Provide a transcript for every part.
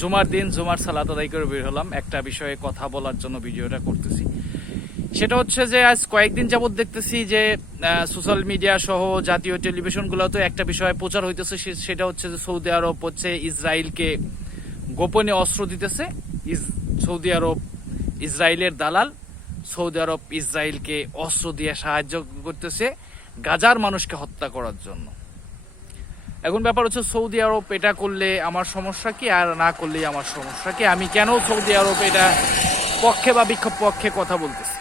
জুমার দিন, জুমার সালাত আদায় করে বের হলাম। একটা বিষয়ে কথা বলার জন্য ভিডিওটা করতেছি। সেটা হচ্ছে যে, আজ কয়েকদিন যাবত দেখতেছি যে সোশ্যাল মিডিয়া সহ জাতীয় টেলিভিশনগুলোতে একটা বিষয়ে প্রচার হইতেছে। সেটা হচ্ছে যে, সৌদি আরব হচ্ছে ইসরায়েলকে গোপনে অস্ত্র দিতেছে। সৌদি আরব ইসরায়েলের দালাল সৌদি আরব ইসরায়েলকে অস্ত্র দিয়ে সাহায্য করতেছে গাজার মানুষকে হত্যা করার জন্য। এখন ব্যাপার হচ্ছে সৌদি আরব, এটা করলে আমার সমস্যা কি? আর না করলেই আমার সমস্যা কি? আমি কেন সৌদি আরব এটা পক্ষে বা বিক্ষোভ পক্ষে কথা বলতেছি?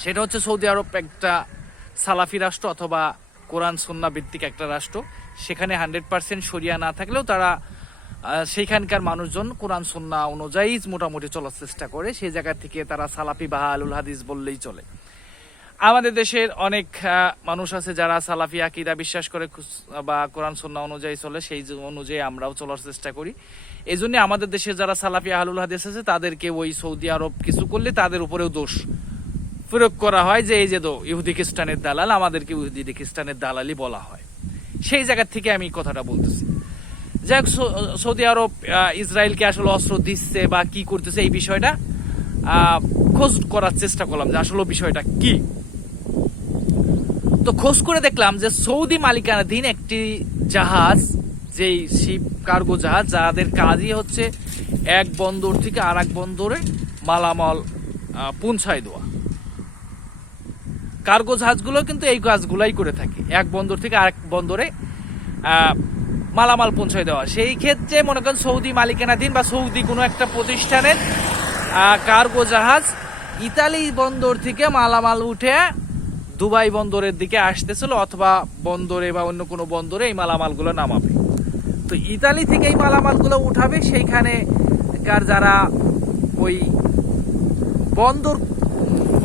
সেটা হচ্ছে সৌদি আরব একটা সালাফি রাষ্ট্র অথবা কোরআন সন্না ভিত্তিক একটা রাষ্ট্র। সেখানে হান্ড্রেড পার্সেন্ট সরিয়া না থাকলেও তারা সেইখানকার মানুষজন কোরআন সন্না অনুযায়ী মোটামুটি চলার চেষ্টা করে। সেই জায়গা থেকে তারা সালাফি বা আলুল হাদিস বললেই চলে। আমাদের দেশের অনেক মানুষ আছে যারা সালাফি আকিদা বিশ্বাস করে বা কোরআন সন্না অনুযায়ী চলে, সেই অনুযায়ী আমরাও চলার চেষ্টা করি। এই জন্য আমাদের দেশে যারা সালাফি আহলুল হাদিস আছে, তাদেরকে ওই সৌদি আরব কিছু করলে তাদের উপরেও দোষ প্রয়োগ করা হয় যে, এই যে তো ইহুদি খ্রিস্টানের দালাল, আমাদেরকে ইহুদি খ্রিস্টানের দালালই বলা হয়। সেই জায়গা থেকে আমি কথাটা বলতেছি। যাই সৌদি আরব ইসরায়েলকে আসলে অস্ত্র দিচ্ছে বা কি করতেছে এই বিষয়টা খোঁজ করার চেষ্টা করলাম যে আসলে বিষয়টা কি। তো খোঁজ করে দেখলাম যে সৌদি মালিকানাধীন একটি জাহাজ, যেই শিপ কার্গো জাহাজ, যাদের কাজই হচ্ছে এক বন্দর থেকে আর এক বন্দরে মালামাল পৌঁছায় দেওয়া। কার্গো জাহাজগুলো কিন্তু এই কাজগুলাই করে থাকে। এক বন্দর থেকে আরেক বন্দরে মালামাল পৌঁছায় দেওয়া। সেই ক্ষেত্রে মনে করেন সৌদি মালিকানাধীন বা সৌদি কোনো একটা প্রতিষ্ঠানের কার্গো জাহাজ ইতালি বন্দর থেকে মালামাল উঠে দুবাই বন্দরের দিকে আসতেছিল অথবা বন্দরে বা অন্য কোনো বন্দরে এই মালামালগুলো নামাবে। তো ইতালি থেকে এই মালামালগুলো উঠাবে, সেইখানে কার যারা ওই বন্দর,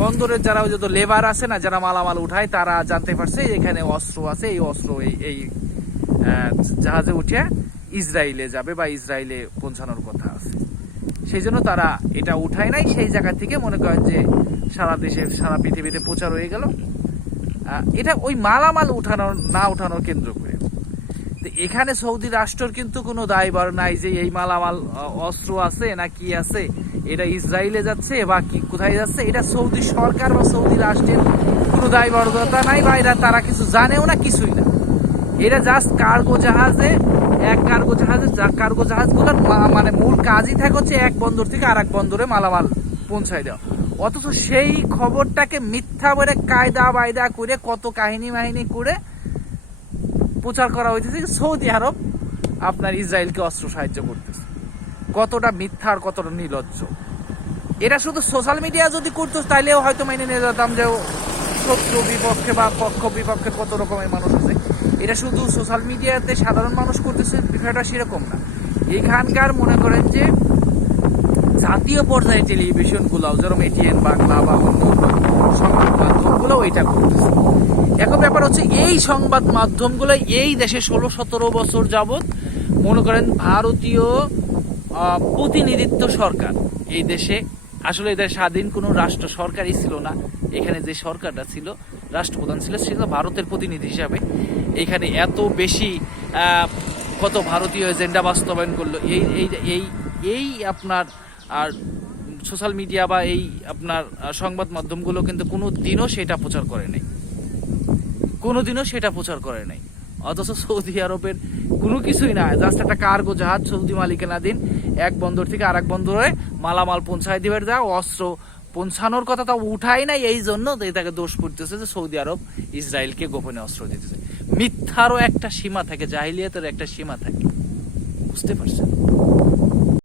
বন্দরের যারা ওই যত লেবার আছে না, যারা মালামাল উঠায়, তারা জানতে পারছে এখানে অস্ত্র আছে, এই অস্ত্র এই এই জাহাজে উঠে ইসরায়েলে যাবে বা ইসরায়েলে পৌঁছানোর কথা আছে। সেই জন্য তারা এটা উঠায় নাই, সেই জায়গা থেকে মনে করেন যে সারা দেশে সারা পৃথিবীতে প্রচার হয়ে গেল। এটা ওই মালামাল উঠানোর না উঠানোর কেন্দ্র করে। তো এখানে সৌদি রাষ্ট্রের কিন্তু কোনো দায়ভার নাই যে এই মালামাল অস্ত্র আছে না কি আছে, এটা ইসরায়েলে যাচ্ছে বা কি, কোথায় যাচ্ছে, এটা সৌদি সরকার বা সৌদি রাষ্ট্রের কোনো দায়বদ্ধতা নাই বা এটা তারা কিছু জানেও না, কিছুই না। এটা জাস্ট কার্গো জাহাজে, এক কার্গো জাহাজে কার্গো জাহাজগুলোর মানে মূল কাজই থাকে হচ্ছে এক বন্দর থেকে আর এক বন্দরে মালামাল পৌঁছায় দেওয়া। অথচ সেই খবরটাকে মিথ্যা বলে কায়দা বায়দা করে, কত কাহিনী মাহিনী করে প্রচার করা হইতেছে সৌদি আরব আপনার ইসরায়েলকে অস্ত্র সাহায্য করতেছে। কতটা মিথ্যা আর কতটা নির্লজ্জ এটা শুধু সোশ্যাল মিডিয়া যদি করতো, তাইলেও হয়তো মেনে নিয়ে যেতাম যে শত্রু বিপক্ষে বা পক্ষ বিপক্ষে কত রকমের মানুষ আছে। এটা শুধু সোশ্যাল মিডিয়াতে সাধারণ মানুষ করতেছে, বিষয়টা সেরকম না। এখানকার মনে করেন যে জাতীয় পর্যায়ে টেলিভিশনগুলো যেরকম এটিএন বাংলা বা অন্য সংবাদ এটা করতেছে। এখন ব্যাপার হচ্ছে, এই সংবাদ মাধ্যমগুলো এই দেশে ষোলো সতেরো বছর যাবৎ, মনে করেন ভারতীয় প্রতিনিধিত্ব সরকার। এই দেশে, আসলে এদের স্বাধীন কোনো রাষ্ট্র সরকারই ছিল না। এখানে যে সরকারটা ছিল, রাষ্ট্রপ্রধান ছিল, সে ভারতের প্রতিনিধি হিসাবে। এখানে এত বেশি কত ভারতীয় এজেন্ডা বাস্তবায়ন করল এই এই এই আপনার আর সোশ্যাল মিডিয়া বা এই আপনার সংবাদ মাধ্যমগুলো কিন্তু কোনো দিনও সেটা প্রচার করে নাই। কোনো দিনও সেটা প্রচার করে নাই। অথচ সৌদি আরবের কোনো কিছুই না। জাস্ট একটা কার্গো জাহাজ সৌদি মালিকানাধীন এক বন্দর থেকে আরেক বন্দরে মালামাল পৌঁছায় দিবার যা, অস্ত্র পৌঁছানোর কথা তাও উঠাই নাই। এই জন্য তো এটাকে দোষ করতেছে যে সৌদি আরব ইসরায়েলকে গোপনে অস্ত্র দিতেছে। মিথ্যারও একটা সীমা থাকে জাহিলিয়াতের একটা সীমা থাকে। বুঝতে পারছেন?